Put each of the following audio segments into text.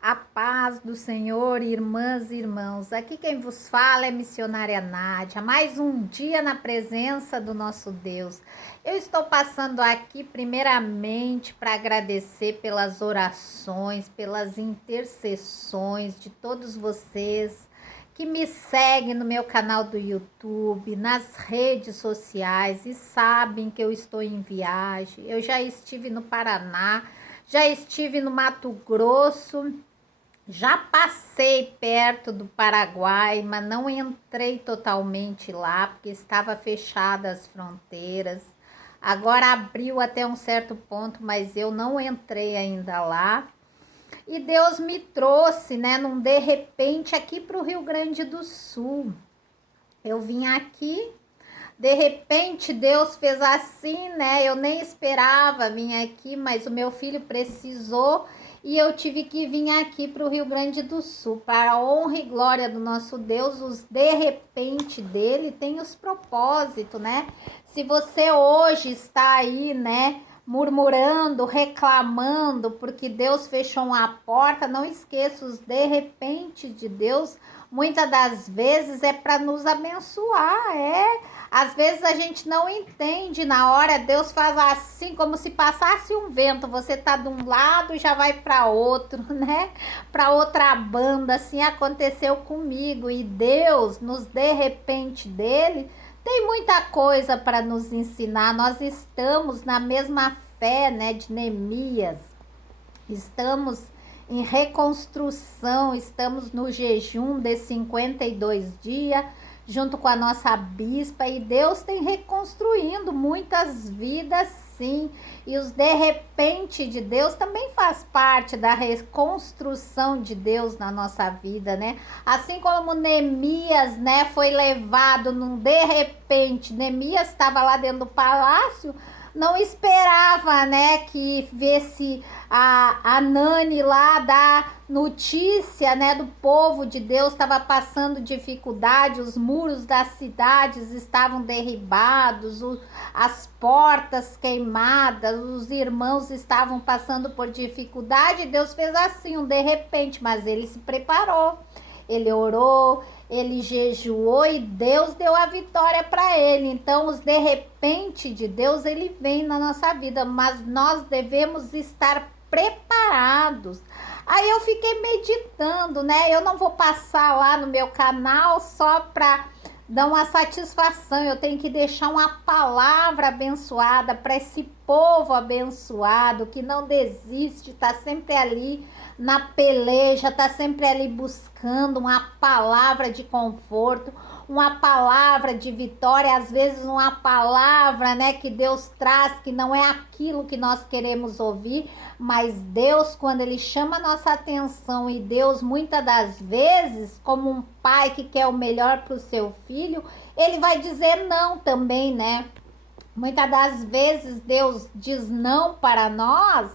A paz do Senhor, irmãs e irmãos. Aqui quem vos fala é missionária Nádia. Mais um dia na presença do nosso Deus. Eu estou passando aqui primeiramente para agradecer pelas orações, pelas intercessões de todos vocês que me seguem no meu canal do YouTube, nas redes sociais e sabem que eu estou em viagem. Eu já estive no Paraná, já estive no Mato Grosso. Já passei perto do Paraguai, mas não entrei totalmente lá, porque estava fechadas as fronteiras. Agora abriu até um certo ponto, mas eu não entrei ainda lá. E Deus me trouxe, né, num de repente aqui para o Rio Grande do Sul. Eu vim aqui, de repente Deus fez assim, né? Eu nem esperava vir aqui, mas o meu filho precisou e eu tive que vir aqui para o Rio Grande do Sul. Para a honra e glória do nosso Deus, os de repente dele tem os propósitos, né? Se você hoje está aí, né, murmurando, reclamando, porque Deus fechou uma porta, não esqueça, os de repente de Deus, muitas das vezes é para nos abençoar, às vezes a gente não entende na hora, Deus faz assim, como se passasse um vento, você tá de um lado e já vai para outro, né? Para outra banda, assim aconteceu comigo. E Deus, nos de repente dele, tem muita coisa para nos ensinar. Nós estamos na mesma fé, né, de Neemias. Estamos em reconstrução, estamos no jejum de 52 dias, junto com a nossa bispa, e Deus tem reconstruindo muitas vidas, sim, e os de repente de Deus também faz parte da reconstrução de Deus na nossa vida, né? Assim como Neemias, né, foi levado num de repente, Neemias estava lá dentro do palácio, não esperava, né, que vesse a Nani lá dar notícia, né, do povo de Deus estava passando dificuldade, os muros das cidades estavam derribados, as portas queimadas, os irmãos estavam passando por dificuldade. Deus fez assim, um de repente, mas ele se preparou, ele orou, ele jejuou e Deus deu a vitória para ele. Então, os de repente de Deus, ele vem na nossa vida, mas nós devemos estar preparados. Aí eu fiquei meditando, né? Eu não vou passar lá no meu canal só para dar uma satisfação. Eu tenho que deixar uma palavra abençoada para esse povo abençoado que não desiste, está sempre ali na peleja, está sempre ali buscando uma palavra de conforto, uma palavra de vitória, às vezes uma palavra, né, que Deus traz, que não é aquilo que nós queremos ouvir, mas Deus, quando ele chama a nossa atenção, e Deus muitas das vezes, como um pai que quer o melhor para o seu filho, ele vai dizer não também, né? Muitas das vezes Deus diz não para nós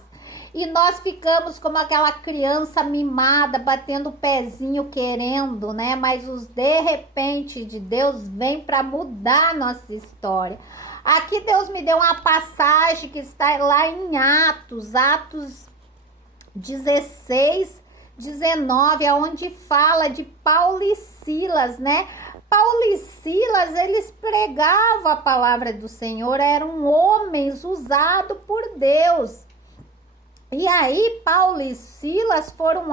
e nós ficamos como aquela criança mimada, batendo o pezinho querendo, né? Mas os de repente de Deus vem para mudar a nossa história. Aqui Deus me deu uma passagem que está lá em Atos 16, 19, onde fala de Paulo e Silas, né? Paulo e Silas, eles pregavam a palavra do Senhor, eram homens usados por Deus. E aí Paulo e Silas foram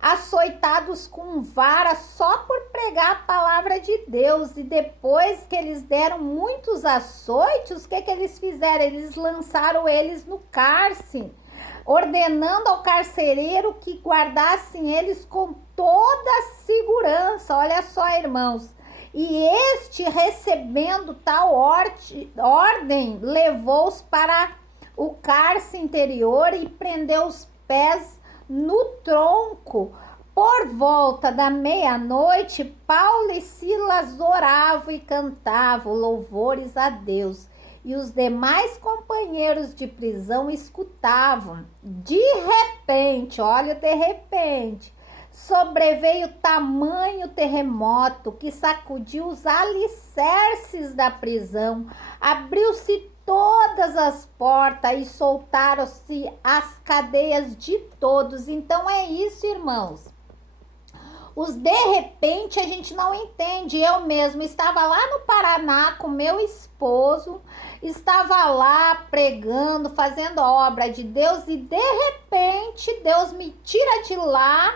açoitados com vara só por pregar a palavra de Deus. E depois que eles deram muitos açoites, o que eles fizeram? Eles lançaram eles no cárcere, ordenando ao carcereiro que guardassem eles com toda a segurança. Olha só, irmãos. E este, recebendo tal ordem, levou-os para o cárcere interior e prendeu os pés no tronco. Por volta da meia-noite, Paulo e Silas oravam e cantavam louvores a Deus. E os demais companheiros de prisão escutavam. De repente, olha, de repente, sobreveio tamanho terremoto que sacudiu os alicerces da prisão. Abriu-se todas as portas e soltaram-se as cadeias de todos. Então é isso, irmãos. Os de repente a gente não entende. Eu mesmo estava lá no Paraná com meu esposo, estava lá pregando, fazendo a obra de Deus e de repente Deus me tira de lá,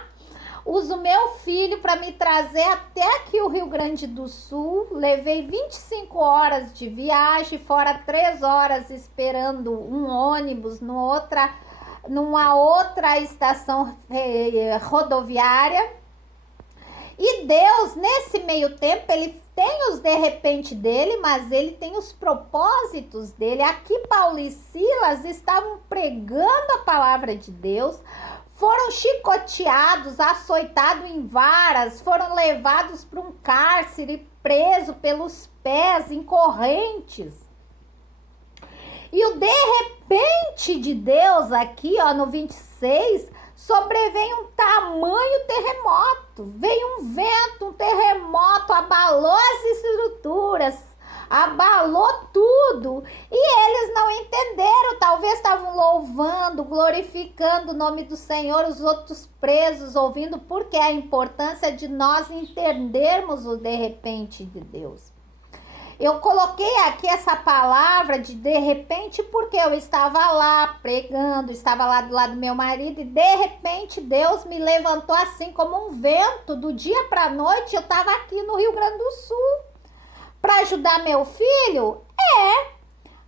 usa o meu filho para me trazer até aqui o Rio Grande do Sul. Levei 25 horas de viagem, fora 3 horas esperando um ônibus numa outra estação rodoviária. E Deus, nesse meio tempo, ele tem os de repente dele, mas ele tem os propósitos dele. Aqui Paulo e Silas estavam pregando a palavra de Deus, foram chicoteados, açoitados em varas, foram levados para um cárcere, presos pelos pés, em correntes. E o de repente de Deus aqui, ó, no 26, sobrevém um tamanho terremoto. Veio um vento, um terremoto, abalou as estruturas, abalou tudo. E eles não entenderam, talvez estavam louvando, glorificando o nome do Senhor, os outros presos ouvindo, porque a importância de nós entendermos o de repente de Deus. Eu coloquei aqui essa palavra de repente porque eu estava lá pregando, estava lá do lado do meu marido e de repente Deus me levantou assim como um vento, do dia para a noite. Eu estava aqui no Rio Grande do Sul para ajudar meu filho?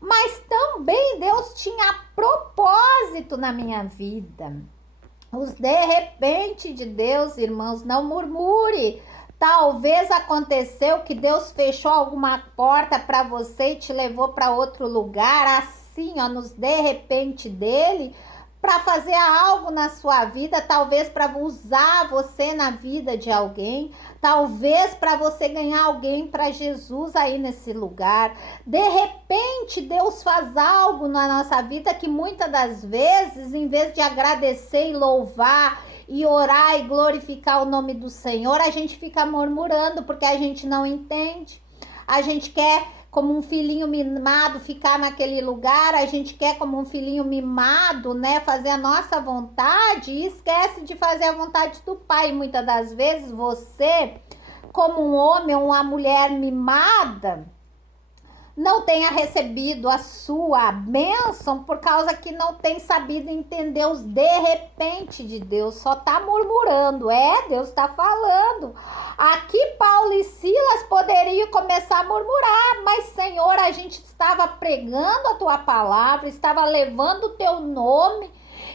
Mas também Deus tinha propósito na minha vida. Os de repente de Deus, irmãos, não murmure. Talvez aconteceu que Deus fechou alguma porta para você e te levou para outro lugar, assim, ó, nos de repente dele, para fazer algo na sua vida, talvez para usar você na vida de alguém, talvez para você ganhar alguém para Jesus aí nesse lugar. De repente, Deus faz algo na nossa vida que muitas das vezes, em vez de agradecer e louvar, e orar e glorificar o nome do Senhor, a gente fica murmurando porque a gente não entende. A gente quer, como um filhinho mimado, ficar naquele lugar. A gente quer, como um filhinho mimado, né, fazer a nossa vontade e esquece de fazer a vontade do Pai. E muitas das vezes você, como um homem ou uma mulher mimada, não tenha recebido a sua bênção por causa que não tem sabido entender os de repente de Deus, só tá murmurando. Deus tá falando. Aqui Paulo e Silas poderiam começar a murmurar, mas Senhor, a gente estava pregando a tua palavra, estava levando o teu nome,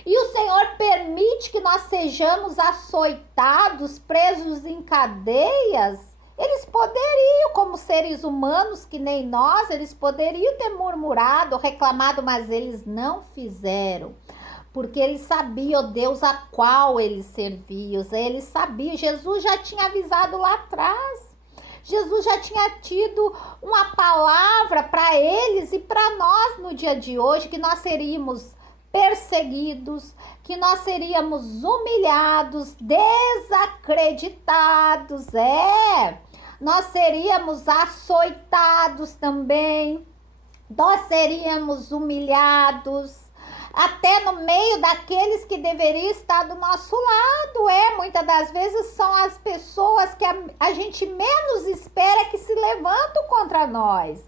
e o Senhor permite que nós sejamos açoitados, presos em cadeias. Eles poderiam, como seres humanos que nem nós, eles poderiam ter murmurado, reclamado, mas eles não fizeram. Porque eles sabiam o Deus a qual eles serviam. Eles sabiam, Jesus já tinha avisado lá atrás. Jesus já tinha tido uma palavra para eles e para nós no dia de hoje, que nós seríamos perseguidos, que nós seríamos humilhados, desacreditados, nós seríamos açoitados também, nós seríamos humilhados, até no meio daqueles que deveriam estar do nosso lado. Muitas das vezes são as pessoas que a gente menos espera que se levantam contra nós.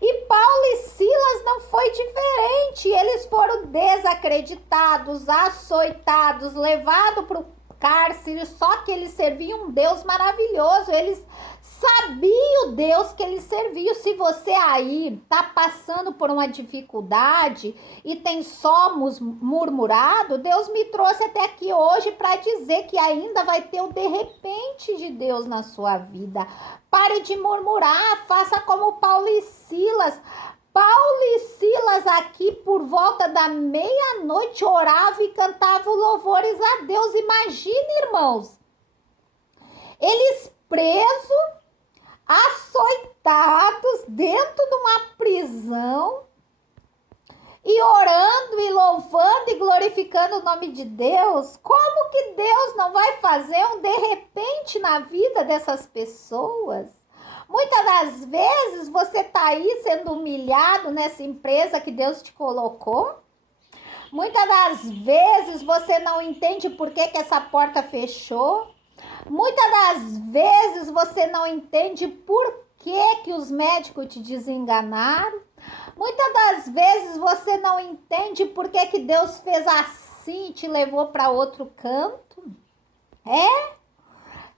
E Paulo e Silas não foi diferente. Eles foram desacreditados, açoitados, levados para o cárcere, só que eles serviam um Deus maravilhoso. Eles sabiam o Deus que eles serviam. Se você aí está passando por uma dificuldade e tem só murmurado, Deus me trouxe até aqui hoje para dizer que ainda vai ter o de repente de Deus na sua vida. Pare de murmurar, faça como Paulo e Silas. Paulo e Silas aqui por volta da meia-noite oravam e cantavam louvores a Deus. Imagine, irmãos, eles presos, açoitados dentro de uma prisão e orando e louvando e glorificando o nome de Deus. Como que Deus não vai fazer um de repente na vida dessas pessoas? Muitas das vezes você está aí sendo humilhado nessa empresa que Deus te colocou. Muitas das vezes você não entende por que essa porta fechou. Muitas das vezes você não entende por que os médicos te desenganaram. Muitas das vezes você não entende por que Deus fez assim e te levou para outro canto.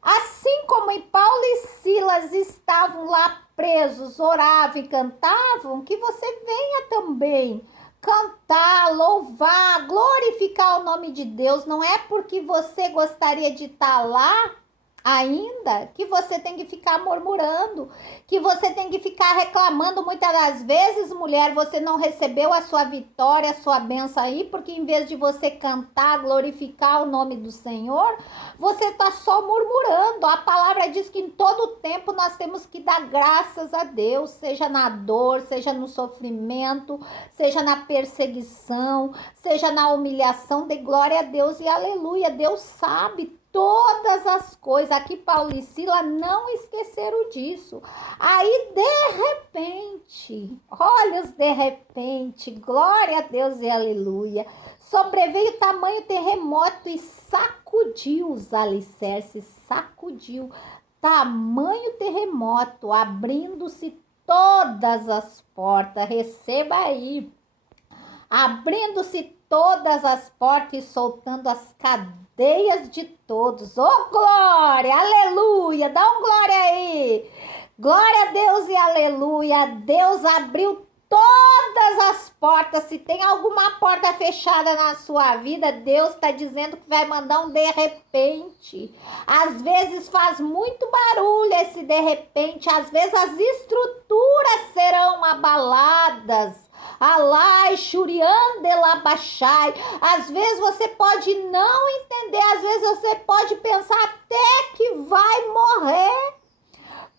Assim como Paulo e Silas estavam lá presos, oravam e cantavam, que você venha também cantar, louvar, glorificar o nome de Deus. Não é porque você gostaria de estar lá ainda que você tem que ficar murmurando, que você tem que ficar reclamando. Muitas das vezes, mulher, você não recebeu a sua vitória, a sua bênção aí, porque em vez de você cantar, glorificar o nome do Senhor, você está só murmurando. A palavra diz que em todo tempo nós temos que dar graças a Deus, seja na dor, seja no sofrimento, seja na perseguição, seja na humilhação. Dê glória a Deus e aleluia. Deus sabe todas as coisas. Aqui Paulo e Silas não esqueceram disso. Aí de repente, olha os de repente, glória a Deus e aleluia, sobreveio tamanho terremoto e sacudiu os alicerces, sacudiu, tamanho terremoto, abrindo-se todas as portas. Receba aí, abrindo-se todas as portas e soltando as cadeias de todos. Oh, glória, aleluia, dá um glória aí. Glória a Deus e aleluia. Deus abriu todas as portas. Se tem alguma porta fechada na sua vida, Deus está dizendo que vai mandar um de repente. Às vezes faz muito barulho esse de repente. Às vezes as estruturas serão abaladas. Alai, Shuriande, Labachai. Às vezes você pode não entender, às vezes você pode pensar até que vai morrer.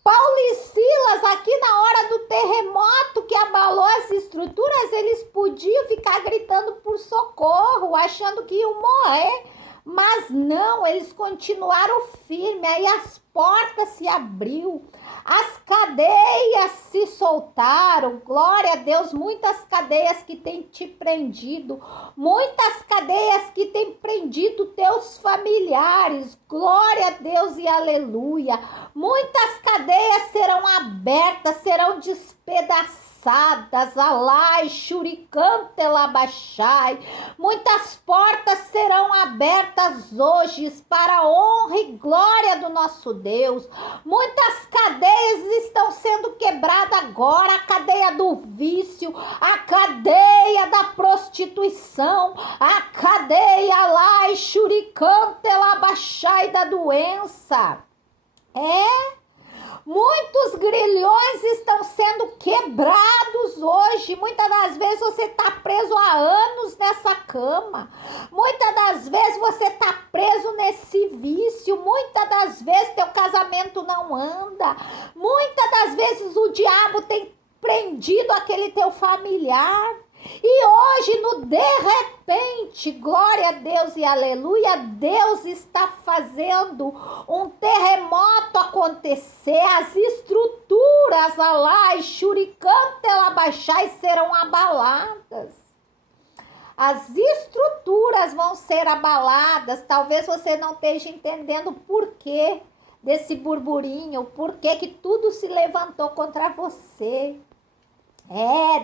Paulo e Silas, aqui na hora do terremoto que abalou as estruturas, eles podiam ficar gritando por socorro, achando que iam morrer. Mas não, eles continuaram firmes, aí as portas se abriu, as cadeias se soltaram, glória a Deus. Muitas cadeias que têm te prendido, muitas cadeias que têm prendido teus familiares, glória a Deus e aleluia. Muitas cadeias serão abertas, serão despedaçadas. Alai, Shuricante, Labachai. Muitas portas serão abertas hoje para a honra e glória do nosso Deus. Muitas cadeias estão sendo quebradas agora. A cadeia do vício, a cadeia da prostituição, a cadeia, Alai, Shuricante, Labachai, da doença. Muitos grilhões estão sendo quebrados hoje. Muitas das vezes você está preso há anos nessa cama. Muitas das vezes você está preso nesse vício. Muitas das vezes teu casamento não anda. Muitas das vezes o diabo tem prendido aquele teu familiar. E hoje, no de repente, glória a Deus e aleluia, Deus está fazendo um terremoto acontecer. As estruturas, Alai, Shuricante, Labachai, serão abaladas. As estruturas vão ser abaladas. Talvez você não esteja entendendo o porquê desse burburinho, por que tudo se levantou contra você.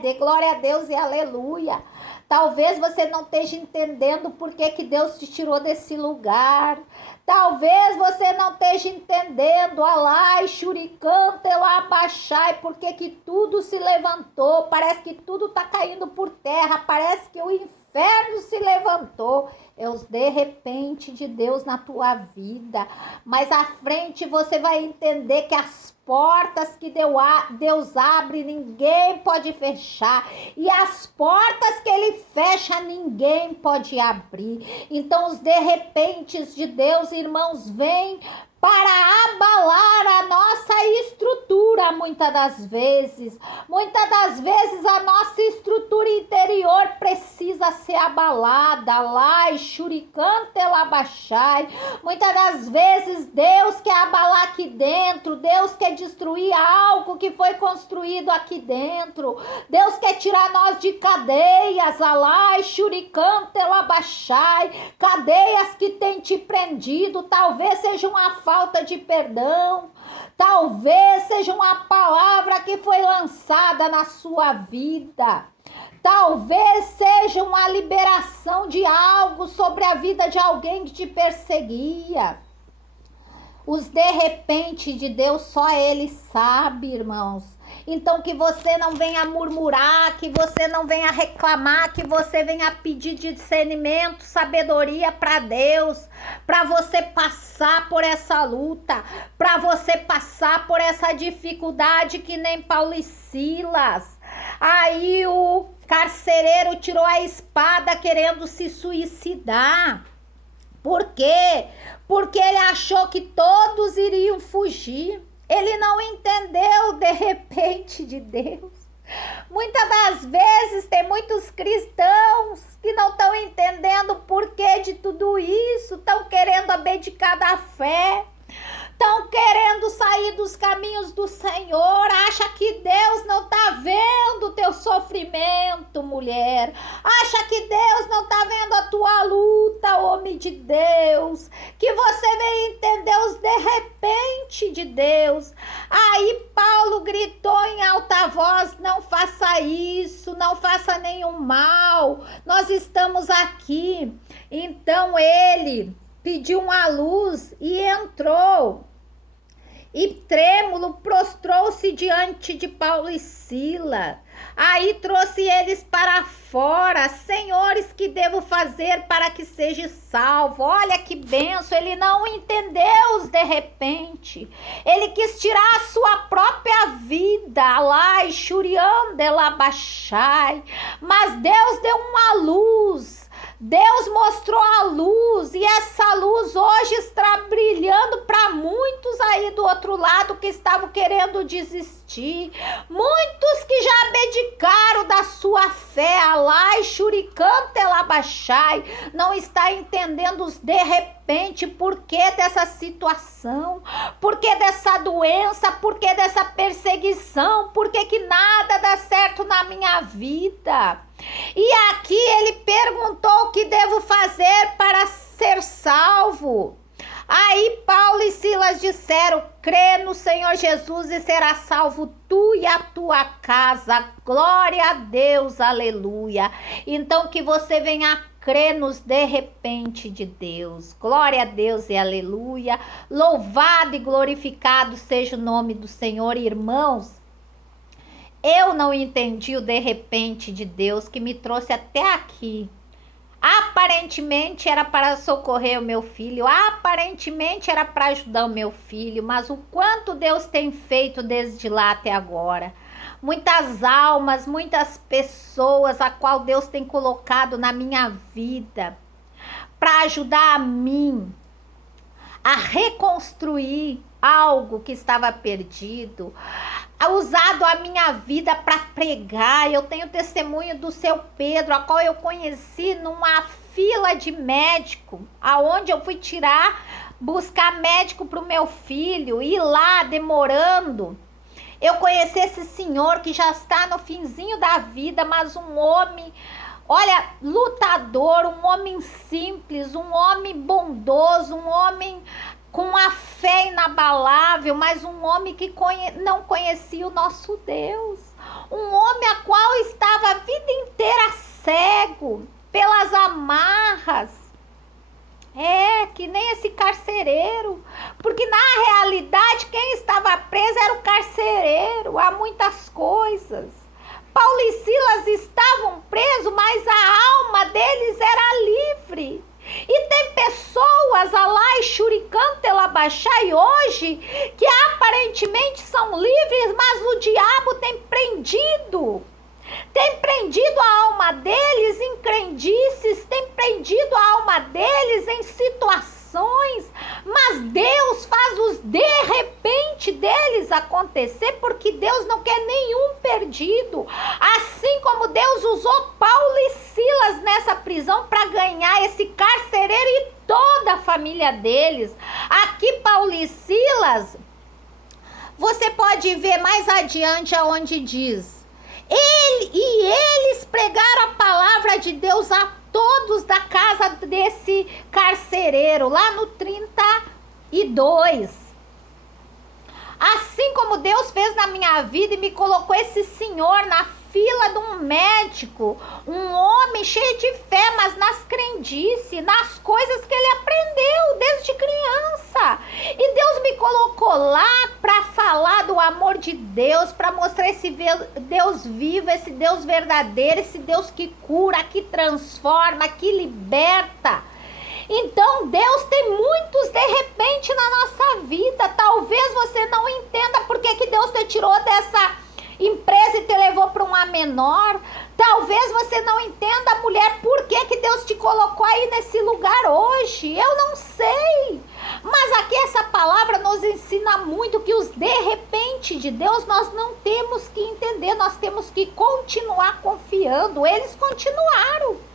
Dê glória a Deus e aleluia. Talvez você não esteja entendendo por que Deus te tirou desse lugar. Talvez você não esteja entendendo, Alai, Shuricante, Labachai, por que tudo se levantou. Parece que tudo está caindo por terra, parece que o inferno se levantou. É os de repente de Deus na tua vida. Mas à frente você vai entender que as portas que Deus abre, ninguém pode fechar. E as portas que Ele fecha, ninguém pode abrir. Então os de repentes de Deus, irmãos, vêm para abalar a nossa estrutura, muitas das vezes. Muitas das vezes a nossa estrutura interior precisa ser abalada. Lai, xuricante labachai. Muitas das vezes Deus quer abalar aqui dentro, Deus quer destruir algo que foi construído aqui dentro. Deus quer tirar nós de cadeias, alai, xuricante labachai, cadeias que tem te prendido. Talvez seja uma falta de perdão, talvez seja uma palavra que foi lançada na sua vida, talvez seja uma liberação de algo sobre a vida de alguém que te perseguia. Os de repente de Deus, só Ele sabe, irmãos. Então que você não venha murmurar, que você não venha reclamar, que você venha pedir discernimento, sabedoria para Deus, para você passar por essa luta, para você passar por essa dificuldade que nem Paulo e Silas. Aí o carcereiro tirou a espada querendo se suicidar. Por quê? Porque ele achou que todos iriam fugir. Ele não entendeu de repente de Deus. Muitas das vezes tem muitos cristãos que não estão entendendo o porquê de tudo isso, estão querendo abdicar da fé, estão querendo sair dos caminhos do Senhor, acha que Deus não está vendo o teu sofrimento, mulher, acha que Deus não está vendo a tua luta, homem de Deus, que você vem entender os de repente de Deus. Aí Paulo gritou em alta voz: não faça isso, não faça nenhum mal, nós estamos aqui. Então ele pediu uma luz e entrou. E trêmulo prostrou-se diante de Paulo e Silas. Aí trouxe eles para fora. Senhores, que devo fazer para que seja salvo? Olha que benção, ele não entendeu os de repente. Ele quis tirar a sua própria vida. Alai, xuriande labachai. Mas Deus deu uma luz. Deus mostrou a luz e essa luz hoje está brilhando para muitos aí do outro lado que estavam querendo desistir. Muitos que já abdicaram da sua fé, alai, xuricante labachai, não está entendendo os de repente por que dessa situação, por que dessa doença, por que dessa perseguição, por que nada dá certo na minha vida. E aqui ele perguntou o que devo fazer para ser salvo. Aí Paulo e Silas disseram: crê no Senhor Jesus e será salvo tu e a tua casa. Glória a Deus, aleluia. Então que você venha crer nos de repente de Deus. Glória a Deus e aleluia. Louvado e glorificado seja o nome do Senhor, irmãos. Eu não entendi o de repente de Deus que me trouxe até aqui. Aparentemente era para socorrer o meu filho, aparentemente era para ajudar o meu filho, mas o quanto Deus tem feito desde lá até agora. Muitas almas, muitas pessoas a qual Deus tem colocado na minha vida para ajudar a mim a reconstruir algo que estava perdido, usado a minha vida para pregar. Eu tenho testemunho do seu Pedro, a qual eu conheci numa fila de médico, aonde eu fui buscar médico para o meu filho, e lá demorando, eu conheci esse senhor que já está no finzinho da vida, mas um homem, olha, lutador, um homem simples, um homem bondoso, um homem com a fé inabalável, mas um homem que não conhecia o nosso Deus. Um homem a qual estava a vida inteira cego pelas amarras. Que nem esse carcereiro. Porque na realidade quem estava preso era o carcereiro a muitas coisas. Paulo e Silas estavam presos, mas a alma deles era livre. E tem pessoas, alai, xuricante labachai, hoje, que aparentemente são livres, mas o diabo tem prendido a alma deles em crendices, tem prendido a alma deles em situações, mas Deus faz os de repente deles acontecer, porque Deus não quer nenhum perdido. Assim como Deus usou Paulo e Silas nessa prisão para ganhar esse carcereiro e toda a família deles. Aqui, Paulo e Silas, você pode ver mais adiante aonde diz: eles pregaram a palavra de Deus a todos da casa desse carcereiro, lá no 32. Assim como Deus fez na minha vida e me colocou esse senhor na fila de um médico, um homem cheio de fé, mas nas crendices, nas coisas que ele aprendeu desde criança. E Deus me colocou lá para falar do amor de Deus, para mostrar esse Deus vivo, esse Deus verdadeiro, esse Deus que cura, que transforma, que liberta. Então Deus tem muitos de repente na nossa vida. Talvez você não entenda por que Deus te tirou dessa empresa e te levou para uma menor. Talvez você não entenda, mulher, por que Deus te colocou aí nesse lugar hoje. Eu não sei. Mas aqui essa palavra nos ensina muito que os de repente de Deus nós não temos que entender, nós temos que continuar confiando. Eles continuaram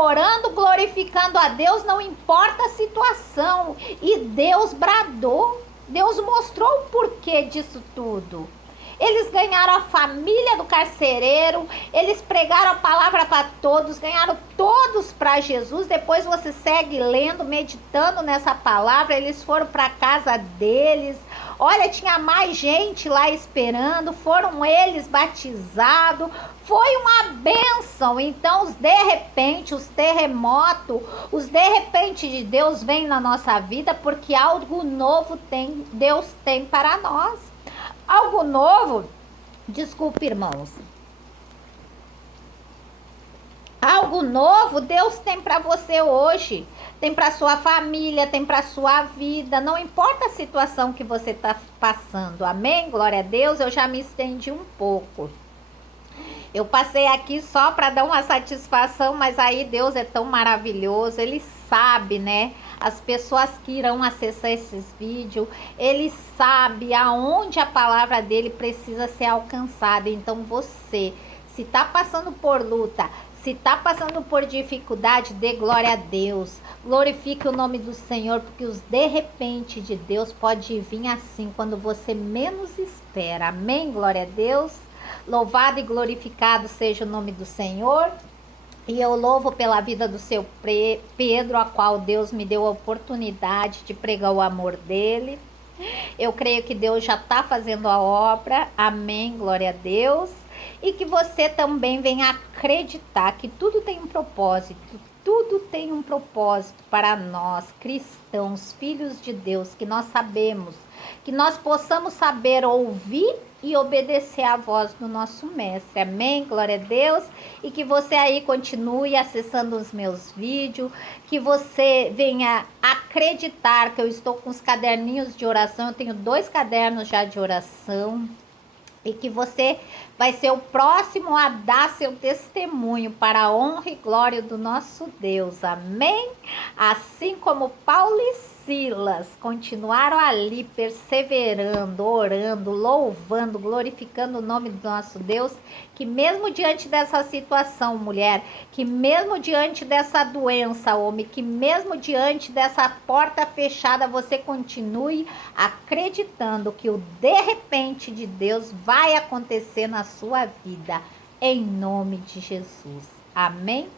orando, glorificando a Deus, não importa a situação. E Deus bradou, Deus mostrou o porquê disso tudo. Eles ganharam a família do carcereiro, eles pregaram a palavra para todos, ganharam todos para Jesus. Depois você segue lendo, meditando nessa palavra. Eles foram para a casa deles. Olha, tinha mais gente lá esperando, foram eles batizados. Foi uma bênção. Então, os de repente, os terremotos, os de repente de Deus vêm na nossa vida, porque algo novo Deus tem para nós. Algo novo, desculpe, irmãos. Algo novo Deus tem para você hoje. Tem para sua família, tem para sua vida. Não importa a situação que você está passando. Amém? Glória a Deus. Eu já me estendi um pouco. Eu passei aqui só para dar uma satisfação, mas aí Deus é tão maravilhoso. Ele sabe, né? As pessoas que irão acessar esses vídeos, Ele sabe aonde a palavra dele precisa ser alcançada. Então você, se está passando por luta, se está passando por dificuldade, dê glória a Deus. Glorifique o nome do Senhor, porque os de repente de Deus pode vir assim, quando você menos espera. Amém? Glória a Deus. Louvado e glorificado seja o nome do Senhor. E eu louvo pela vida do seu Pedro, a qual Deus me deu a oportunidade de pregar o amor dele. Eu creio que Deus já está fazendo a obra. Amém, glória a Deus. E que você também venha acreditar que tudo tem um propósito. Tudo tem um propósito para nós, cristãos, filhos de Deus, que nós sabemos, que nós possamos saber ouvir e obedecer à voz do nosso mestre. Amém? Glória a Deus. E que você aí continue acessando os meus vídeos, que você venha acreditar que eu estou com os caderninhos de oração. Eu tenho 2 cadernos já de oração. E que você vai ser o próximo a dar seu testemunho para a honra e glória do nosso Deus. Amém? Assim como Paulo e Silas continuaram ali perseverando, orando, louvando, glorificando o nome do nosso Deus, que mesmo diante dessa situação, mulher, que mesmo diante dessa doença, homem, que mesmo diante dessa porta fechada, você continue acreditando que o de repente de Deus vai acontecer na sua vida, em nome de Jesus. Amém?